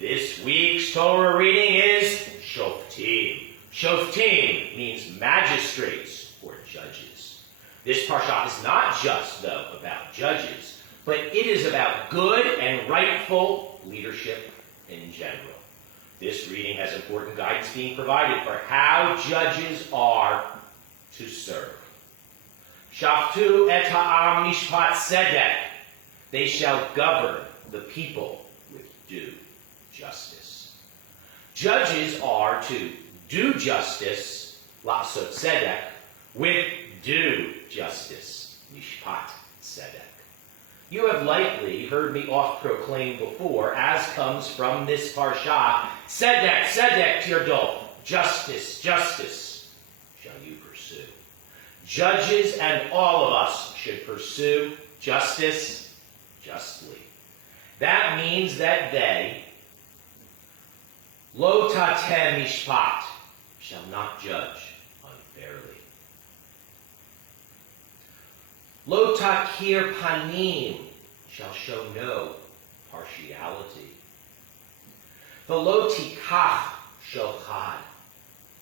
This week's Torah reading is Shoftim. Shoftim means magistrates or judges. This parsha is not just, though, about judges, but it is about good and rightful leadership in general. This reading has important guidance being provided for how judges are to serve. Shaftu et ha'am mishpat tzedek. They shall govern the people with due justice. Judges are to do justice, la'asot tzedek, with due justice, mishpat tzedek. You have likely heard me oft proclaim before, as comes from this parsha, tzedek, tzedek tirdol, justice, justice shall you pursue. Judges and all of us should pursue justice justly. That means that they, lo tatem mishpat, shall not judge unfairly. Lo takir panim, shall show no partiality. The lo tikach shochad,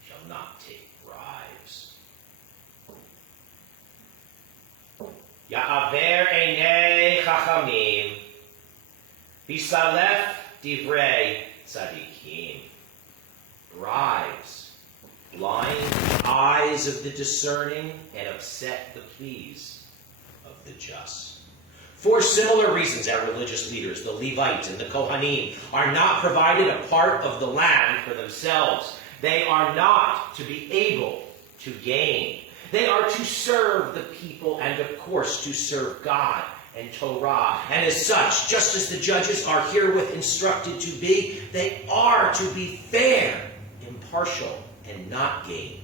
shall not take bribes. Ya'aver einei chachamim, bisalef divrei tzadikim. Bribes blind the eyes of the discerning and upset the pleas of the just. For similar reasons, our religious leaders, the Levites and the Kohanim, are not provided a part of the land for themselves. They are not to be able to gain. They are to serve the people and, of course, to serve God and Torah. And as such, just as the judges are herewith instructed to be, they are to be fair, impartial, and not gain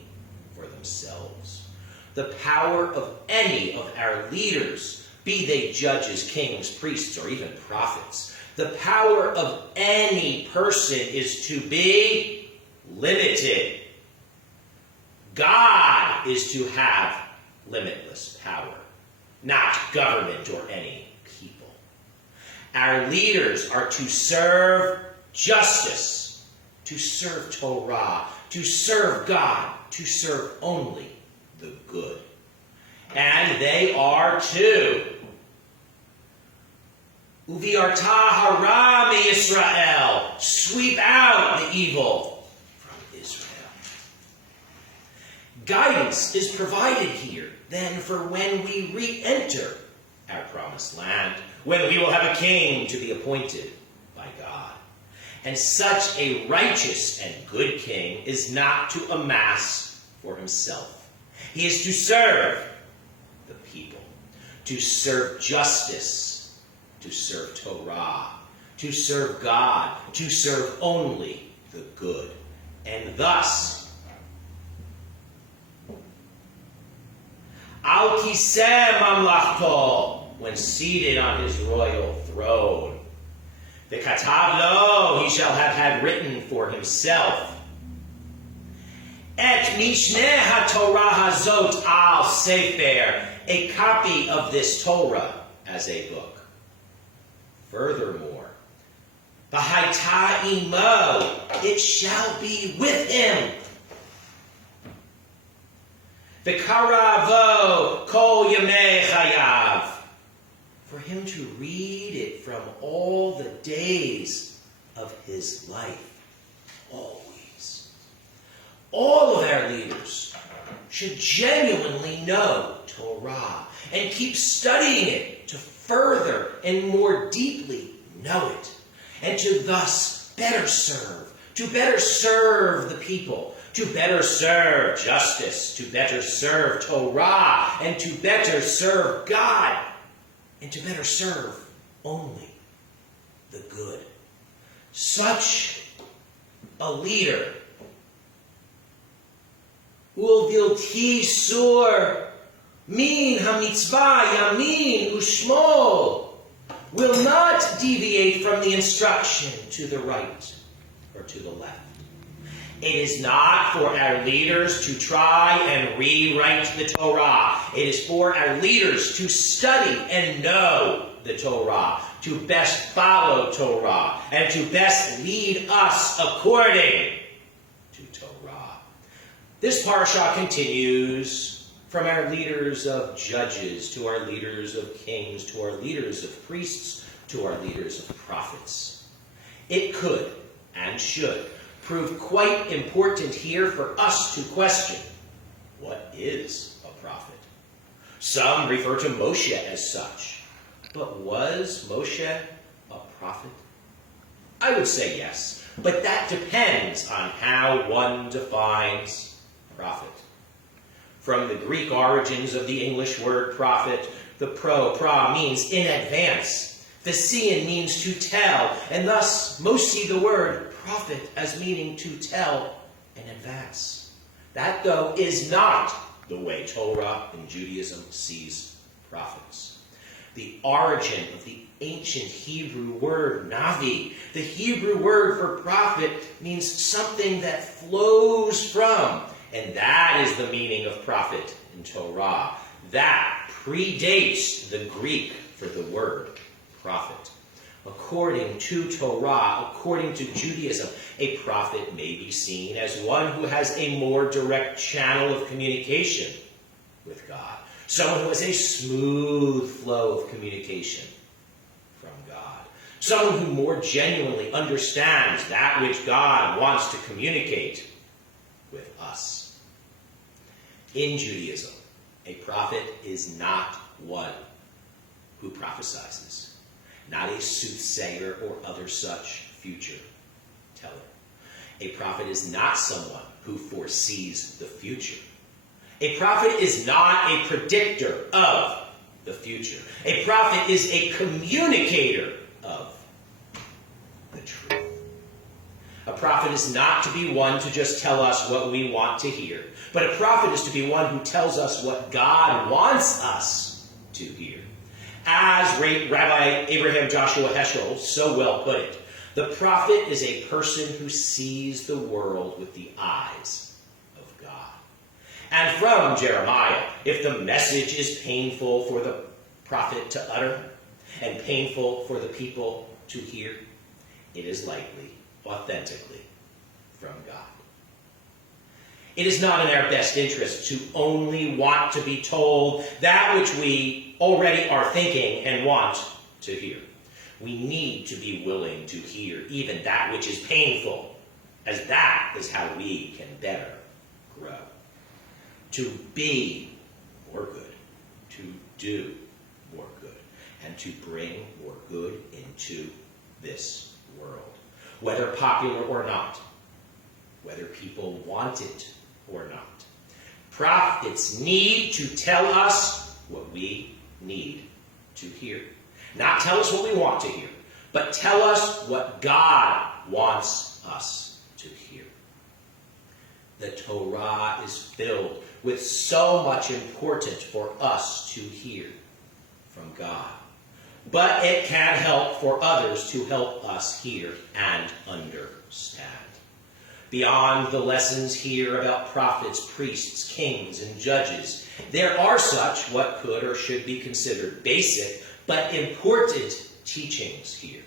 for themselves. The power of any of our leaders, be they judges, kings, priests, or even prophets, the power of any person is to be limited. God is to have limitless power, not government or any people. Our leaders are to serve justice, to serve Torah, to serve God, to serve only the good. And they are to Uviarta hara Yisrael, sweep out the evil from Israel. Guidance is provided here, then, for when we re-enter our promised land, when we will have a king to be appointed by God. And such a righteous and good king is not to amass for himself. He is to serve the people, to serve justice, to serve Torah, to serve God, to serve only the good. And thus, Al kiseh mamlachto, when seated on his royal throne, v'katav lo, he shall have had written for himself, et mishneh haTorah hazot al sefer, a copy of this Torah as a book. Furthermore, v'haita imo, it shall be with him. V'karavo kol yamei chayav, for him to read it from all the days of his life, always. All of our leaders should genuinely know Torah and keep studying it to further and more deeply know it, and to thus better serve the people, to better serve justice, to better serve Torah, and to better serve God, and to better serve only the good. Such a leader, Ulvilti sur min hamitzvah yamin ushmol, will not deviate from the instruction to the right or to the left. It is not for our leaders to try and rewrite the Torah. It is for our leaders to study and know the Torah, to best follow Torah, and to best lead us according to Torah. This parasha continues from our leaders of judges, to our leaders of kings, to our leaders of priests, to our leaders of prophets. It could and should prove quite important here for us to question, what is a prophet? Some refer to Moshe as such. But was Moshe a prophet? I would say yes, but that depends on how one defines prophet. From the Greek origins of the English word prophet, the pra means in advance. Theseian means to tell, and thus most see the word prophet as meaning to tell in advance. That, though, is not the way Torah in Judaism sees prophets. The origin of the ancient Hebrew word Ravi, the Hebrew word for prophet, means something that flows from, and that is the meaning of prophet in Torah. That predates the Greek for the word prophet. According to Torah, according to Judaism, a prophet may be seen as one who has a more direct channel of communication with God. Someone who has a smooth flow of communication from God. Someone who more genuinely understands that which God wants to communicate with us. In Judaism, a prophet is not one who prophesizes. Not a soothsayer or other such future teller. A prophet is not someone who foresees the future. A prophet is not a predictor of the future. A prophet is a communicator of the truth. A prophet is not to be one to just tell us what we want to hear, but a prophet is to be one who tells us what God wants us to hear. As Rabbi Abraham Joshua Heschel so well put it, the prophet is a person who sees the world with the eyes of God. And from Jeremiah, if the message is painful for the prophet to utter and painful for the people to hear, it is likely, authentically, from God. It is not in our best interest to only want to be told that which we already are thinking and want to hear. We need to be willing to hear even that which is painful, as that is how we can better grow. To be more good, to do more good, and to bring more good into this world. Whether popular or not, whether people want it or not. Prophets need to tell us what we need to hear. Not tell us what we want to hear, but tell us what God wants us to hear. The Torah is filled with so much important for us to hear from God. But it can help for others to help us hear and understand. Beyond the lessons here about prophets, priests, kings, and judges, there are such what could or should be considered basic but important teachings here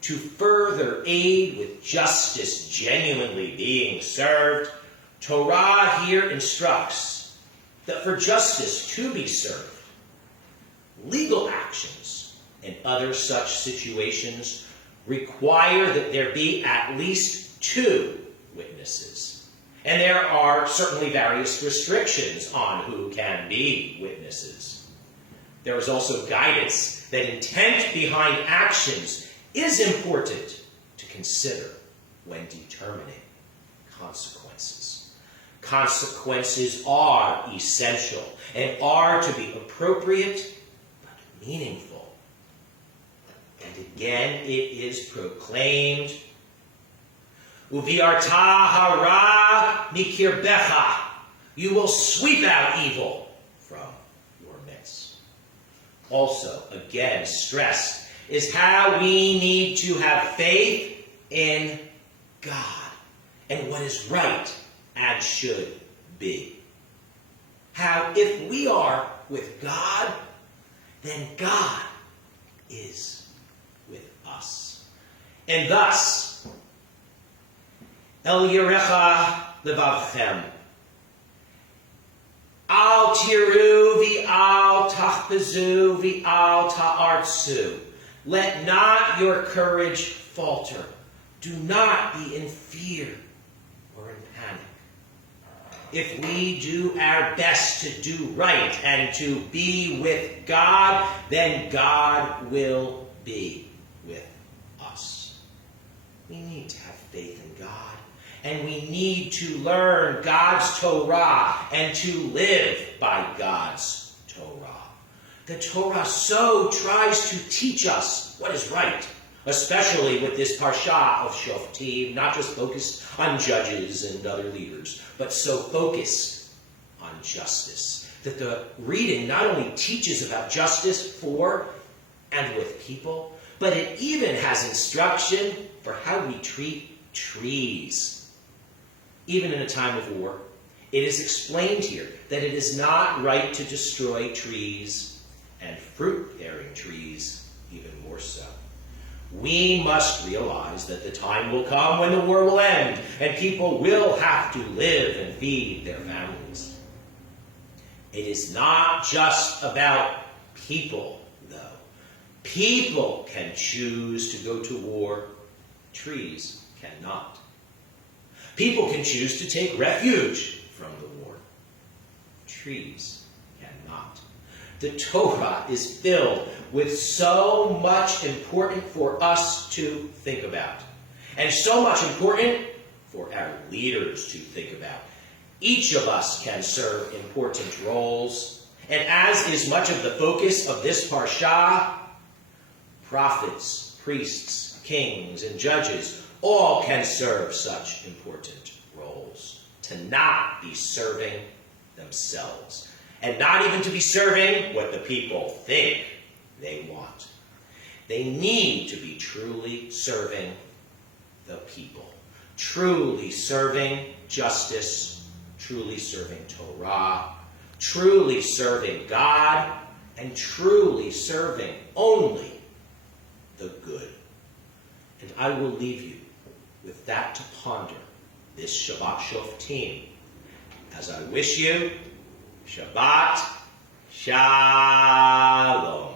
to further aid with justice genuinely being served. Torah here instructs that for justice to be served, legal actions and other such situations require that there be at least 2 witnesses. And there are certainly various restrictions on who can be witnesses. There is also guidance that intent behind actions is important to consider when determining consequences. Consequences are essential and are to be appropriate but meaningful. And again, it is proclaimed, Uviarta hara mikirbecha. You will sweep out evil from your midst. Also, again, stressed is how we need to have faith in God and what is right and should be. How if we are with God, then God is with us. And thus, El Yerecha Levavchem, Al Tiru V'al Tachpezu V'al Ta'artzu. Let not your courage falter. Do not be in fear or in panic. If we do our best to do right and to be with God, then God will be with us. We need to have faith in God. And we need to learn God's Torah and to live by God's Torah. The Torah so tries to teach us what is right, especially with this parsha of Shoftim, not just focused on judges and other leaders, but so focused on justice. That the reading not only teaches about justice for and with people, but it even has instruction for how we treat trees. Even in a time of war, it is explained here that it is not right to destroy trees, and fruit-bearing trees even more so. We must realize that the time will come when the war will end, and people will have to live and feed their families. It is not just about people, though. People can choose to go to war. Trees cannot. People can choose to take refuge from the war. Trees cannot. The Torah is filled with so much important for us to think about, and so much important for our leaders to think about. Each of us can serve important roles, and as is much of the focus of this parsha, prophets, priests, kings, and judges all can serve such important roles. To not be serving themselves, and not even to be serving what the people think they want. They need to be truly serving the people, truly serving justice, truly serving Torah, truly serving God, and truly serving only the good. And I will leave you with that to ponder this Shabbat Shoftim, as I wish you Shabbat Shalom.